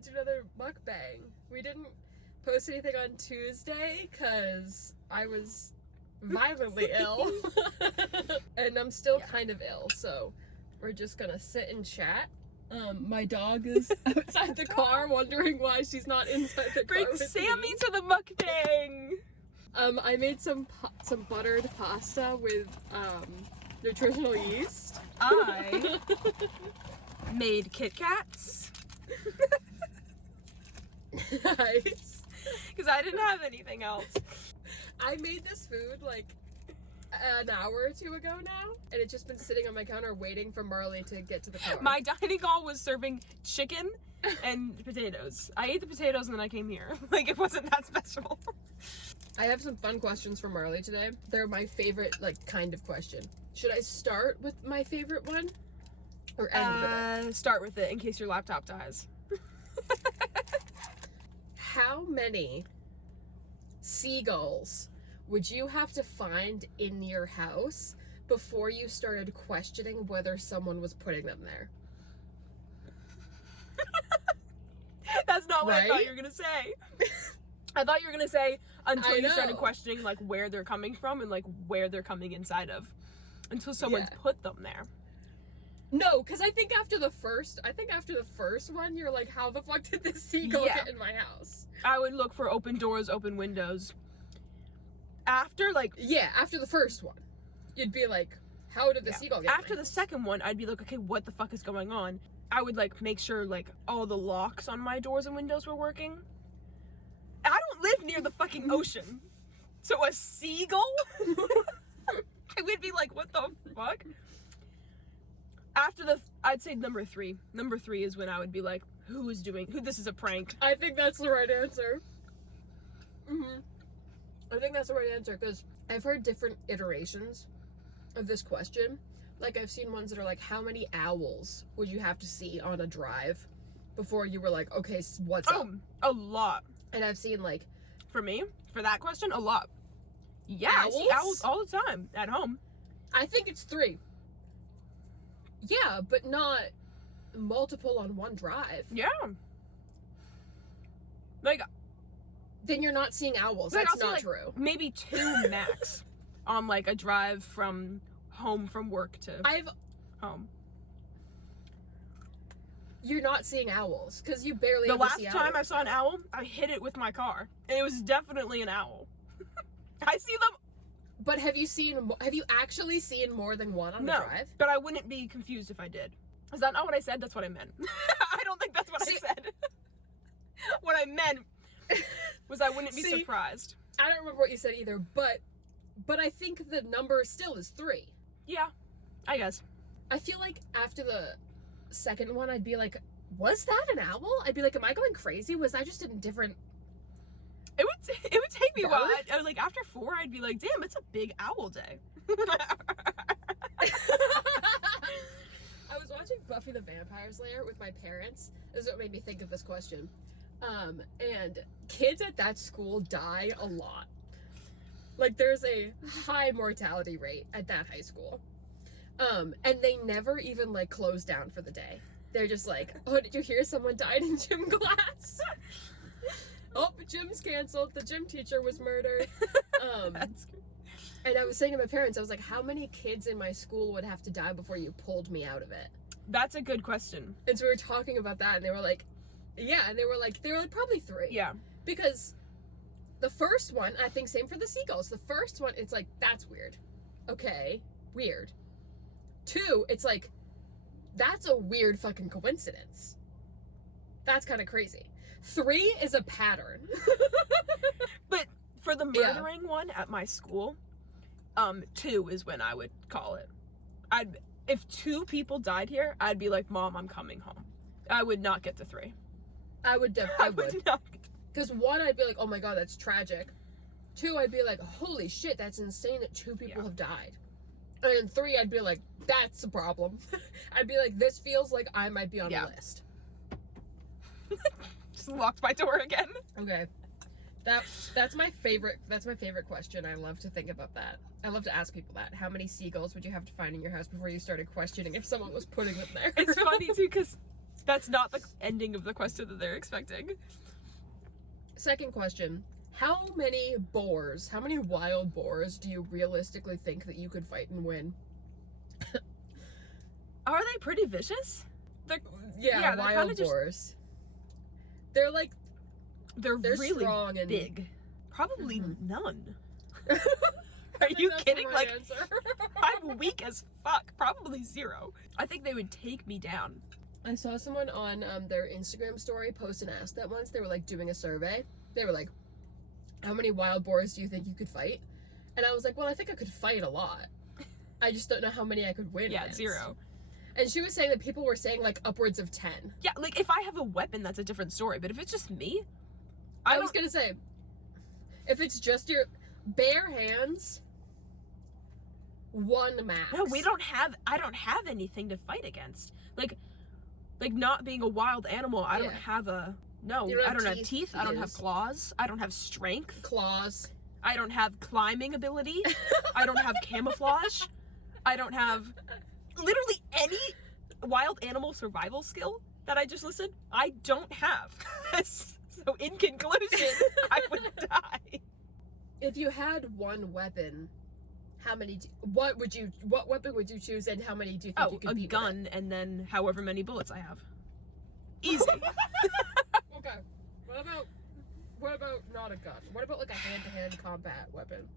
want to do another mukbang. We didn't post anything on Tuesday because I was violently ill. And I'm still kind of ill, so we're just gonna sit and chat. My dog is outside the car wondering why she's not inside the car. Bring Sammy to the mukbang! I made some buttered pasta with nutritional yeast. I made Kit Kats. Nice. Because I didn't have anything else. I made this food like an hour or two ago now, and it's just been sitting on my counter waiting for Marley to get to the car. My dining hall was serving chicken and potatoes. I ate the potatoes and then I came here. Like, it wasn't that special. I have some fun questions for Marley today. They're my favorite, like, kind of question. Should I start with my favorite one? Or end with it? Start with it in case your laptop dies. How many seagulls would you have to find in your house before you started questioning whether someone was putting them there? That's not what Right? I thought you were gonna say. I thought you were gonna say until you started know. questioning like where they're coming from and like where they're coming inside of. Until someone's Yeah. put them there. No, because I think after the first one, you're like, how the fuck did this seagull Yeah. get in my house? I would look for open doors, open windows. After like Yeah, after the first one, you'd be like, how did the seagull get after in my the second one, I'd be like, okay, what the fuck is going on? I would like make sure like all the locks on my doors and windows were working. I don't live near the fucking ocean. So a seagull? I would be like, what the fuck? I'd say number 3. Number 3 is when I would be like, this is a prank. I think that's the right answer. I think that's the right answer, because I've heard different iterations of this question. Like, I've seen ones that are like, how many owls would you have to see on a drive before you were like, okay, what's up? A lot. And I've seen like, For me, for that question, a lot. Yeah, I see owls all the time at home. I think it's 3. Yeah, but not multiple on one drive. Yeah. Like, Then you're not seeing owls. like, That's I'll see, not like, true. Maybe 2 max on like a drive from home from work to home. You're not seeing owls because you barely The ever last see time I owls. saw an owl, I hit it with my car. And it was definitely an owl. I see them. But have you actually seen more than one on the No, drive? but I wouldn't be confused if I did. Is that not what I said? That's what I meant. I don't think that's what I said. What I meant was I wouldn't be surprised. I don't remember what you said either, but I think the number still is 3. Yeah, I guess. I feel like after the second one, I'd be like, was that an owl? I'd be like, am I going crazy? Was I just in different... It would take me a while. Bird? I like after 4, I'd be like, damn, it's a big owl day. I was watching Buffy the Vampire Slayer with my parents. This is what made me think of this question. And kids at that school die a lot. Like, there's a high mortality rate at that high school. And they never even, like, close down for the day. They're just like, oh, did you hear someone died in gym class? Oh, gym's canceled. The gym teacher was murdered. That's good. And I was saying to my parents, I was like, how many kids in my school would have to die before you pulled me out of it? That's a good question. And so we were talking about that, and they were like, yeah, and they were like probably 3. Yeah. Because the first one, I think same for the seagulls. The first one, it's like, that's weird. Okay, weird. 2, it's like, that's a weird fucking coincidence. That's kind of crazy. 3 is a pattern. But for the murdering one at my school, 2 is when I would call it. If 2 people died here, I'd be like, Mom, I'm coming home. I would not get to 3. I would. not. Because 1, I'd be like, oh my god, that's tragic. 2, I'd be like, holy shit, that's insane that 2 people have died. And then 3, I'd be like, that's a problem. I'd be like, this feels like I might be on a list. Just locked my door again. Okay. That's my favorite question. I love to think about that. I love to ask people that. How many seagulls would you have to find in your house before you started questioning if someone was putting them there? It's funny too, because That's not the ending of the question that they're expecting. Second question. How many wild boars do you realistically think that you could fight and win? Are they pretty vicious? Yeah, they're wild kinda boars. They're really strong and big. Probably none. I Are think you that's the kidding? right Like, answer. I'm weak as fuck. Probably 0. I think they would take me down. I saw someone on their Instagram story post and ask that once. They were like doing a survey. They were like, how many wild boars do you think you could fight? And I was like, well, I think I could fight a lot. I just don't know how many I could win Yeah, against. 0. And she was saying that people were saying like upwards of 10. Yeah, like if I have a weapon, that's a different story. But if it's just me, I was gonna say, if it's just your bare hands, 1 max. No, I don't have anything to fight against. Like not being a wild animal, I don't have I don't have teeth, I don't have claws, I don't have strength. Claws. I don't have climbing ability. I don't have camouflage. I don't have literally any wild animal survival skill that I just listed. I don't have. So in conclusion, I would die. If you had 1 weapon, what weapon would you choose and how many do you think you could beat? A gun and then however many bullets I have. Easy. Okay. What about not a gun? What about like a hand-to-hand combat weapon?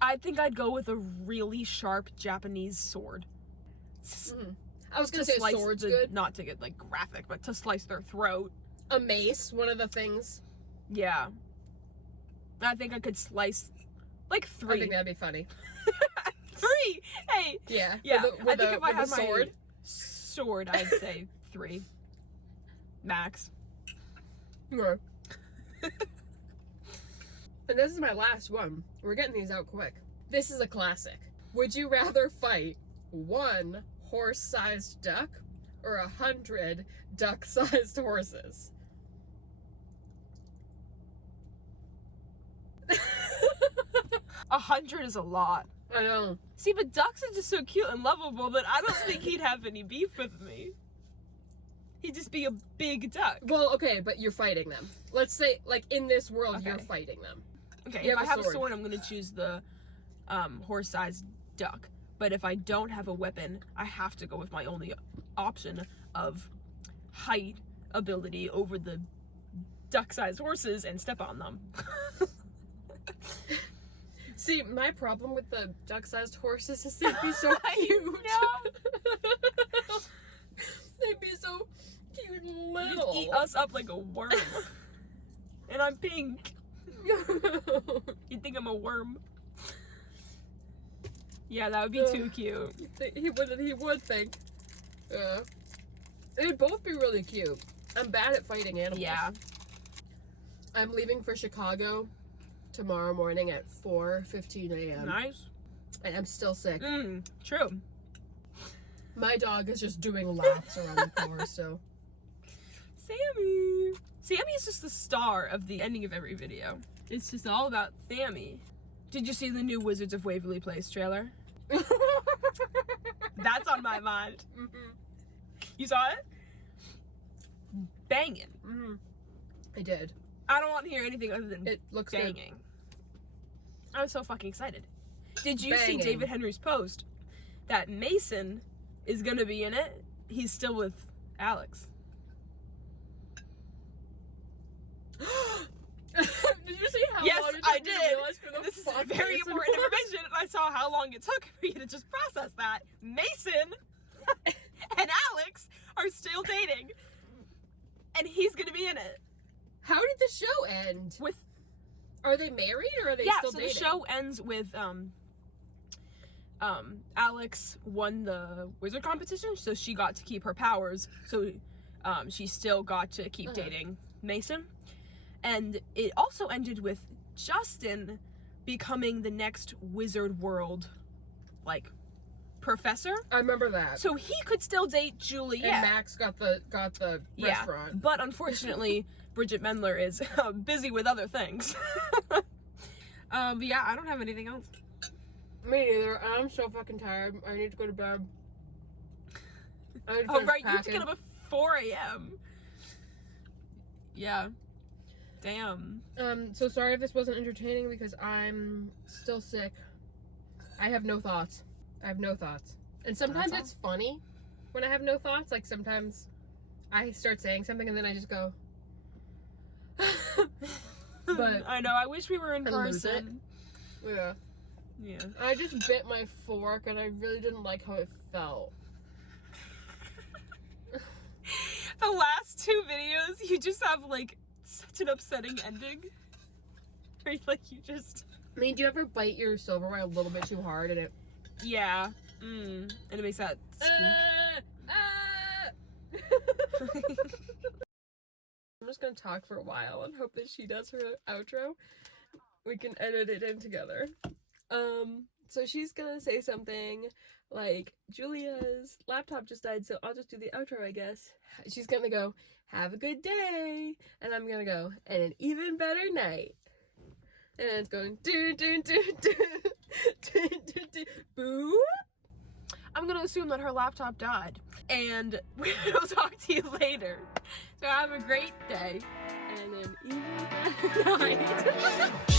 I think I'd go with a really sharp Japanese sword. I was gonna say sword's good. Not to get like graphic, but to slice their throat. A mace, one of the things. Yeah. I think I could slice like 3. I think that'd be funny. 3. Hey. Yeah. Yeah. I think if I had my sword, I'd say 3. Max. Yeah. And this is my last one. We're getting these out quick. This is a classic. Would you rather fight 1 horse-sized duck or 100 duck-sized horses? 100 is a lot. I know. See, but ducks are just so cute and lovable that I don't think he'd have any beef with me. He'd just be a big duck. Well, okay, but you're fighting them. Let's say, like, in this world, you're fighting them. Okay, if I have a sword, I'm gonna choose the horse-sized duck. But if I don't have a weapon, I have to go with my only option of height ability over the duck-sized horses and step on them. See, my problem with the duck-sized horses is they'd be so cute. They'd be so cute and little. You'd eat us up like a worm. And I'm pink. You'd think I'm a worm. Yeah, that would be too cute. He would think. They'd both be really cute. I'm bad at fighting animals. Yeah. I'm leaving for Chicago tomorrow morning at 4:15 a.m. Nice. And I'm still sick. True. My dog is just doing laps around the course, so. Sammy. Sammy is just the star of the ending of every video. It's just all about Sammy. Did you see the new Wizards of Waverly Place trailer? That's on my mind. You saw it? Banging. I did. I don't want to hear anything other than It looks banging. Good. I was so fucking excited. Did you see Banging. David Henry's post that Mason is gonna be in it? He's still with Alex. Did you see how Yes, long it took I me to did. realize who the This is fuck very Mason important was? information, and I saw how long it took for you to just process that. Mason and Alex are still dating, and he's gonna be in it. How did the show end? With Are they married or are they still so dating? the show ends with Alex won the wizard competition, so she got to keep her powers. So she still got to keep dating Mason. And it also ended with Justin becoming the next Wizard World, like, professor. I remember that. So he could still date Juliet. And Max got the restaurant. But unfortunately, Bridget Mendler is busy with other things. But yeah, I don't have anything else. Me neither. I'm so fucking tired. I need to go to bed. Oh right, you have to get up at 4 a.m. Yeah. Damn. So sorry if this wasn't entertaining because I'm still sick. I have no thoughts. And sometimes it's funny when I have no thoughts. Like sometimes I start saying something and then I just go. But I know, I wish we were in person. Yeah. Yeah. I just bit my fork and I really didn't like how it felt. The last 2 videos, you just have like such an upsetting ending. Where like you just. I mean, do you ever bite your silverware a little bit too hard and it? Yeah. And it makes that squeak. I'm just gonna talk for a while and hope that she does her outro. We can edit it in together. So she's gonna say something like, Julia's laptop just died, so I'll just do the outro, I guess. She's gonna go, have a good day, and I'm gonna go, and an even better night. And it's going, do do do do do do do boo. I'm gonna assume that her laptop died, and we'll talk to you later. So have a great day. And an even better night.